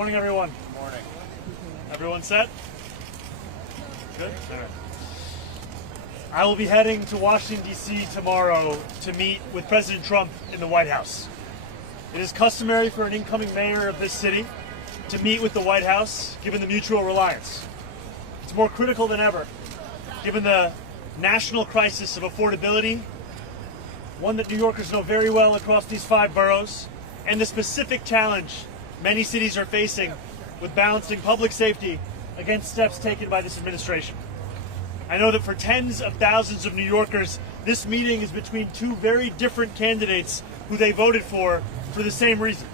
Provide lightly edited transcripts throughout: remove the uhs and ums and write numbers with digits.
Morning, everyone. Good morning. Everyone set? Good? All right. I will be heading to Washington, D.C. tomorrow to meet with President Trump in the White House. It is customary for an incoming mayor of this city to meet with the White House, given the mutual reliance. It's more critical than ever, given the national crisis of affordability, one that New Yorkers know very well across these 5 boroughs, and the specific challenge many cities are facing with balancing public safety against steps taken by this administration. I know that for tens of thousands of New Yorkers, this meeting is between 2 very different candidates who they voted for the same reason.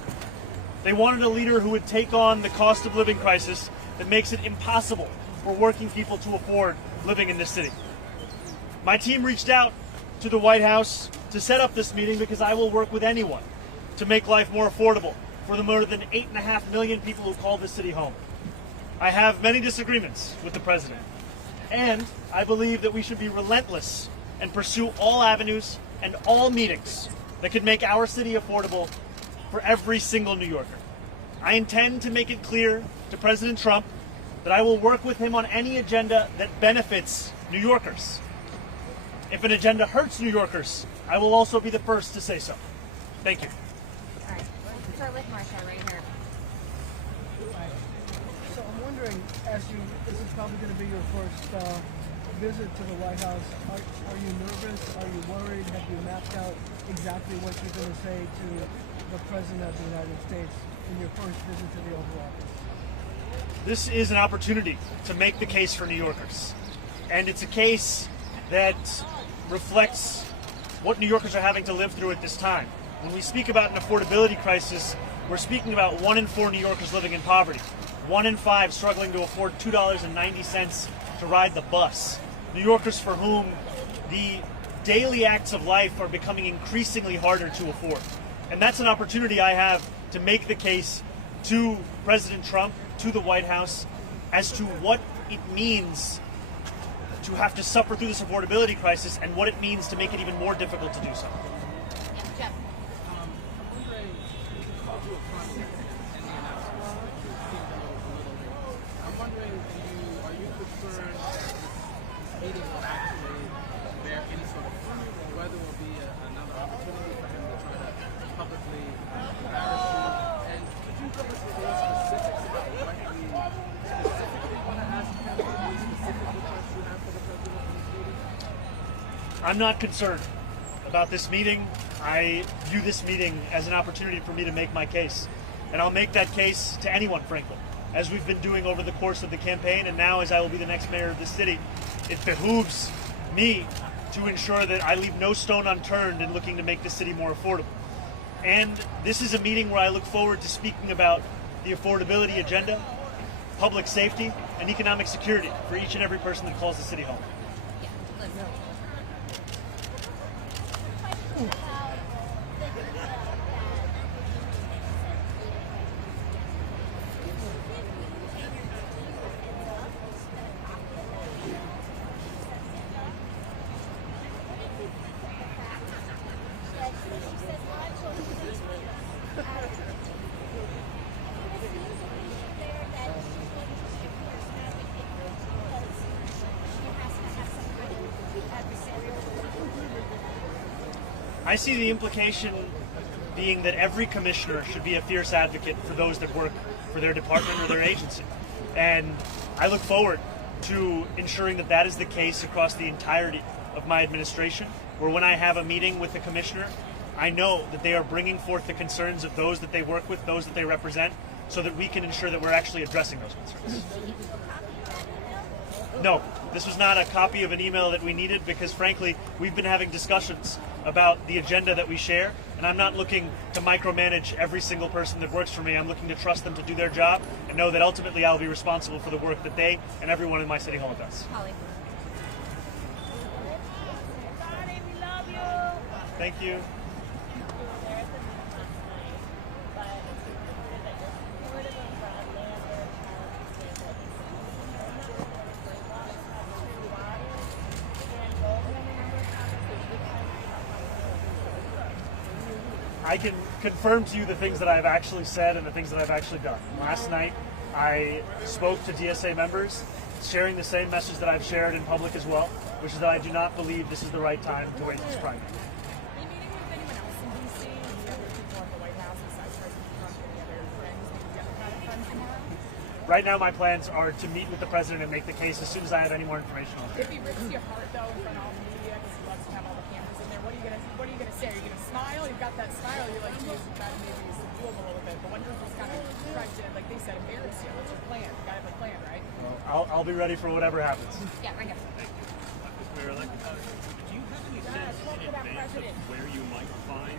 They wanted a leader who would take on the cost of living crisis that makes it impossible for working people to afford living in this city. My team reached out to the White House to set up this meeting because I will work with anyone to make life more affordable for the more than 8.5 million people who call this city home. I have many disagreements with the president, and I believe that we should be relentless and pursue all avenues and all meetings that could make our city affordable for every single New Yorker. I intend to make it clear to President Trump that I will work with him on any agenda that benefits New Yorkers. If an agenda hurts New Yorkers, I will also be the first to say so. Thank you. All right, let's start with Marsha right here. So I'm wondering, this is probably going to be your first visit to the White House. Are you nervous? Are you worried? Have you mapped out exactly what you're going to say to the President of the United States in your first visit to the Oval Office? This is an opportunity to make the case for New Yorkers. And it's a case that reflects what New Yorkers are having to live through at this time. When we speak about an affordability crisis, we're speaking about 1 in 4 New Yorkers living in poverty, 1 in 5 struggling to afford $2.90 to ride the bus. New Yorkers for whom the daily acts of life are becoming increasingly harder to afford. And that's an opportunity I have to make the case to President Trump, to the White House, as to what it means to have to suffer through this affordability crisis and what it means to make it even more difficult to do so. Yeah, Jeff. I'm wondering, are you concerned that this meeting will actually bear any sort of fruit, or whether it will be another opportunity for him to try to publicly embarrass you? And could you give us any specifics about what we specifically want to ask him, or any specific requests you have for the president of this meeting? I'm not concerned about this meeting. I view this meeting as an opportunity for me to make my case. And I'll make that case to anyone, frankly, as we've been doing over the course of the campaign, and now as I will be the next mayor of this city. It behooves me to ensure that I leave no stone unturned in looking to make this city more affordable. And this is a meeting where I look forward to speaking about the affordability agenda, public safety, and economic security for each and every person that calls the city home. Yeah, listen. I see the implication being that every commissioner should be a fierce advocate for those that work for their department or their agency. And I look forward to ensuring that that is the case across the entirety of my administration, where when I have a meeting with the commissioner, I know that they are bringing forth the concerns of those that they work with, those that they represent, so that we can ensure that we're actually addressing those concerns. No, this was not a copy of an email that we needed because, frankly, we've been having discussions about the agenda that we share, and I'm not looking to micromanage every single person that works for me. I'm looking to trust them to do their job and know that ultimately I'll be responsible for the work that they and everyone in my city hall does. Holly. Thank you. I can confirm to you the things that I've actually said and the things that I've actually done. Last night, I spoke to DSA members, sharing the same message that I've shared in public as well, which is that I do not believe this is the right time to wage this primary. Are you meeting with anyone else in D.C.? Any other people at the White House besides President Trump? Any other friends, maybe Democratic friends tomorrow? Right now, my plans are to meet with the president and make the case as soon as I have any more information on it. If he rips your heart though in front of all the media because he loves to have all the cameras in there, what are you gonna say? Are you gonna smile? You've got that smile. You're like, geez, that maybe is subdue him a little bit. But when he's kind of trying to, like they said, embarrass you, what's your plan? You gotta have a plan, right? I'll be ready for whatever happens. Yeah, right here. Do you have any sense in advance of where you might find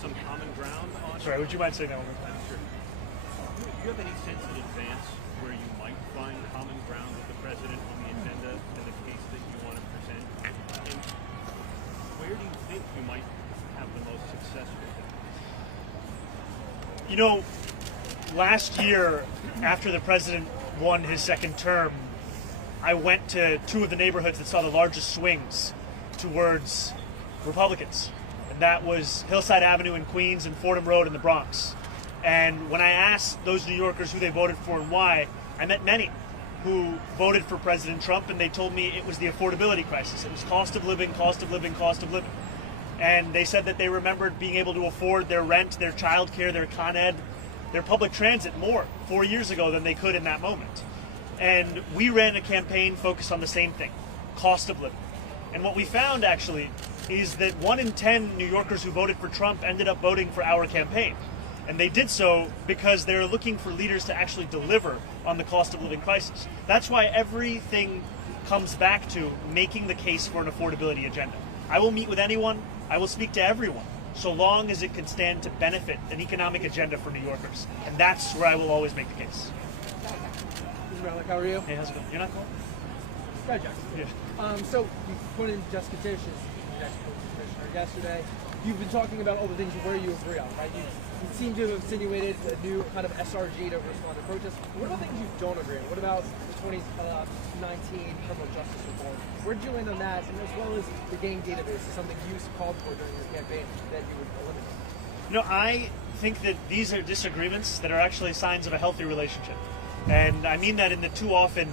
some common ground on? Sorry, would you mind saying that one more time? Sure. Do you have any sense in advance where you might find common ground with the president on the agenda and the case that you want to present? And where do you think you might have the most success with it? You know, last year, after the president won his second term, I went to two of the neighborhoods that saw the largest swings towards Republicans. And that was Hillside Avenue in Queens and Fordham Road in the Bronx. And when I asked those New Yorkers who they voted for and why, I met many who voted for President Trump, and they told me it was the affordability crisis. It was cost of living, cost of living, cost of living. And they said that they remembered being able to afford their rent, their child care, their Con Ed, their public transit more 4 years ago than they could in that moment. And we ran a campaign focused on the same thing, cost of living. And what we found actually is that 1 in 10 New Yorkers who voted for Trump ended up voting for our campaign. And they did so because they're looking for leaders to actually deliver on the cost of living crisis. That's why everything comes back to making the case for an affordability agenda. I will meet with anyone, I will speak to everyone, so long as it can stand to benefit an economic agenda for New Yorkers. And that's where I will always make the case. Malik, how are you? Hey, how's it going? You're not going? Hi, Jackson. Yeah. So you put in Jessica Tisch as the next commissioner yesterday. You've been talking about all the things where you agree on, right? You seem to have insinuated a new kind of SRG to respond to protests. What about things you don't agree on? What about the 2019 criminal justice reform? Where'd you land on that? And as well as the gang database is something you called for during your campaign that you would eliminate. You know, I think that these are disagreements that are actually signs of a healthy relationship. And I mean that in that too often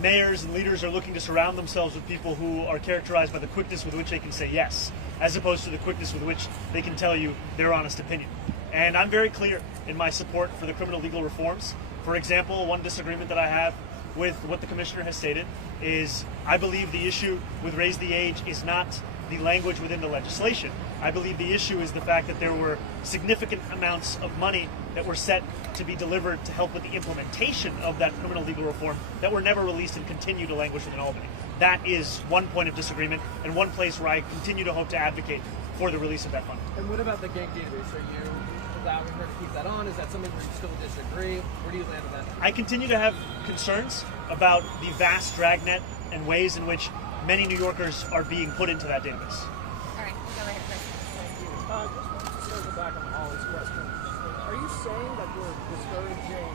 mayors and leaders are looking to surround themselves with people who are characterized by the quickness with which they can say yes, as opposed to the quickness with which they can tell you their honest opinion. And I'm very clear in my support for the criminal legal reforms. For example, one disagreement that I have with what the commissioner has stated is I believe the issue with raise the age is not the language within the legislation. I believe the issue is the fact that there were significant amounts of money that were set to be delivered to help with the implementation of that criminal legal reform that were never released and continue to languish within Albany. That is one point of disagreement and one place where I continue to hope to advocate for the release of that funding. And what about the gang database? Are you allowing her to keep that on? Is that something where you still disagree? Where do you land on that? I continue to have concerns about the vast dragnet and ways in which many New Yorkers are being put into that database. All right, go right ahead, Chris. Just wanted to circle back on Holly's question. Are you saying that you're discouraging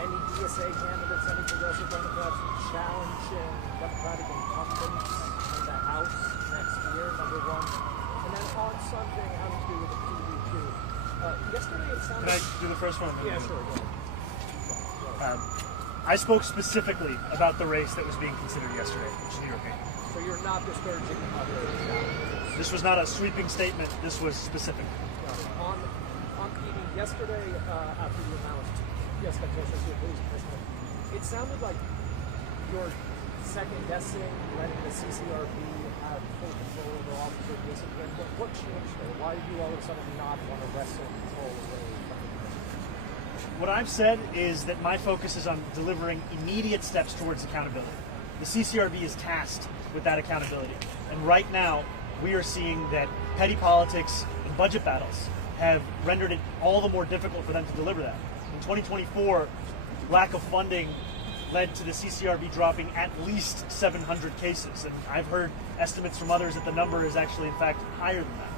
any DSA candidates, any progressive Democrats from challenging Democratic incumbents in the House next year, number one? And then on something having to do with the PDQ. Yesterday it sounded... Can I do the first one? Yeah, sure. Go ahead. I spoke specifically about the race that was being considered yesterday, which is New York 8. So you're not discouraging other candidates? This was not a sweeping statement. This was specific. On PD, yesterday after you announced Jessica Tisch as your police commissioner, it sounded like you're second-guessing letting the CCRB have full control over officer discipline. But what changed there? Why did you all of a sudden not want to wrestle control away from the commissioner? What I've said is that my focus is on delivering immediate steps towards accountability. The CCRB is tasked with that accountability. And right now, we are seeing that petty politics and budget battles have rendered it all the more difficult for them to deliver that. In 2024, lack of funding led to the CCRB dropping at least 700 cases. And I've heard estimates from others that the number is actually, in fact, higher than that.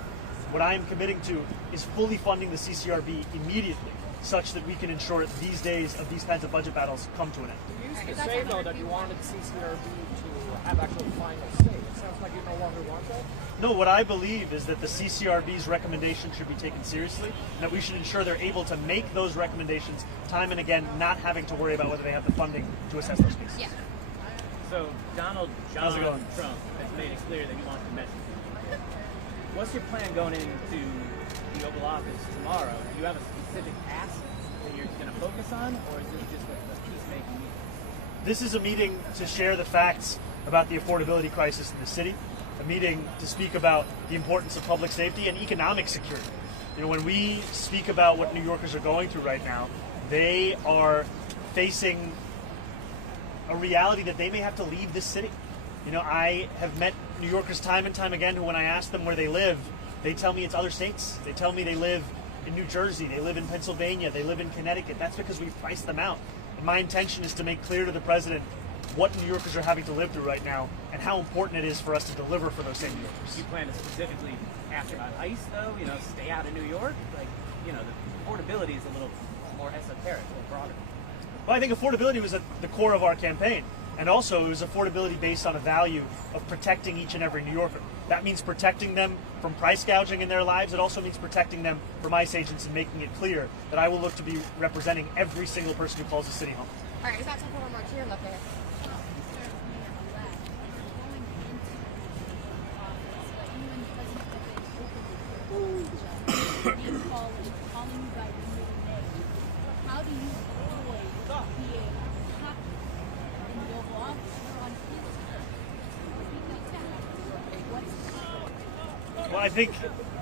What I am committing to is fully funding the CCRB immediately, such that we can ensure that these days of these kinds of budget battles come to an end. You used to say, though, that you wanted CCRB to have actual final say. It sounds like you're no longer want that? No, what I believe is that the CCRB's recommendations should be taken seriously, and that we should ensure they're able to make those recommendations time and again, not having to worry about whether they have the funding to assess those cases. Yeah. So Donald How's it John going? Trump has made it clear that he wants to mess with you. What's your plan going into the Oval Office tomorrow? Do you have a specific ask that you're going to focus on, or is this just a peacemaking meeting? This is a meeting to share the facts about the affordability crisis in the city, a meeting to speak about the importance of public safety and economic security. You know, when we speak about what New Yorkers are going through right now, they are facing a reality that they may have to leave this city. You know, I have met New Yorkers time and time again who, when I ask them where they live, they tell me it's other states. They tell me they live in New Jersey, they live in Pennsylvania, they live in Connecticut. That's because we've priced them out. And my intention is to make clear to the president what New Yorkers are having to live through right now and how important it is for us to deliver for those same New Yorkers. You plan to specifically ask about ICE, though? You know, stay out of New York? Like, you know, the affordability is a little more esoteric, a little broader. Well, I think affordability was at the core of our campaign. And also, it was affordability based on a value of protecting each and every New Yorker. That means protecting them from price gouging in their lives. It also means protecting them from ICE agents and making it clear that I will look to be representing every single person who calls the city home. All right, we got time for one more. Cheer up there. How do you avoid being hot in the Oval Office or on Well, I think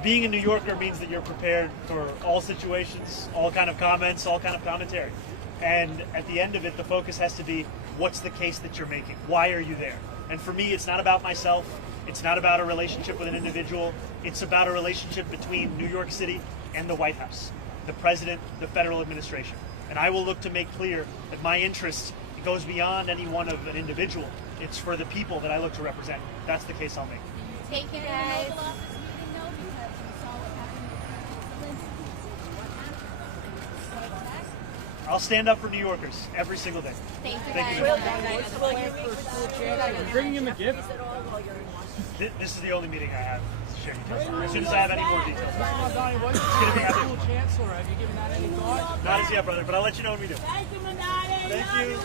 being a New Yorker means that you're prepared for all situations, all kind of comments, all kind of commentary. And at the end of it, the focus has to be, what's the case that you're making? Why are you there? And for me, it's not about myself. It's not about a relationship with an individual. It's about a relationship between New York City and the White House, the president, the federal administration. And I will look to make clear that my interest goes beyond any one of an individual. It's for the people that I look to represent. That's the case I'll make. Thank you, guys. Oval Office meeting though, because we saw what happened with President What happened? I'll stand up for New Yorkers every single day. Thank you, Thank you. guys. Bringing him a gift? This is the only meeting I have to share details. As soon as I have any more details. Mamdani, what's gonna be the happy. school chancellor? Have you given that any thought? Not as yet, brother, but I'll let you know when we do. Thank you, Mamdani. Thank you.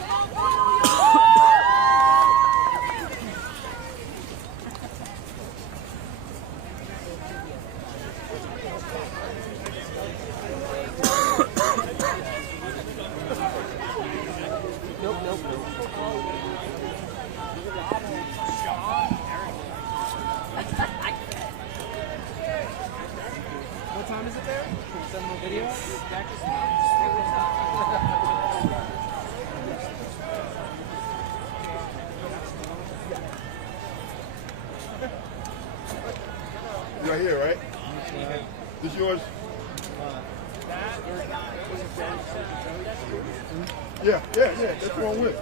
What time is it there? Can you send them a video? Right here, right? This yours? Yeah. That's what I'm with.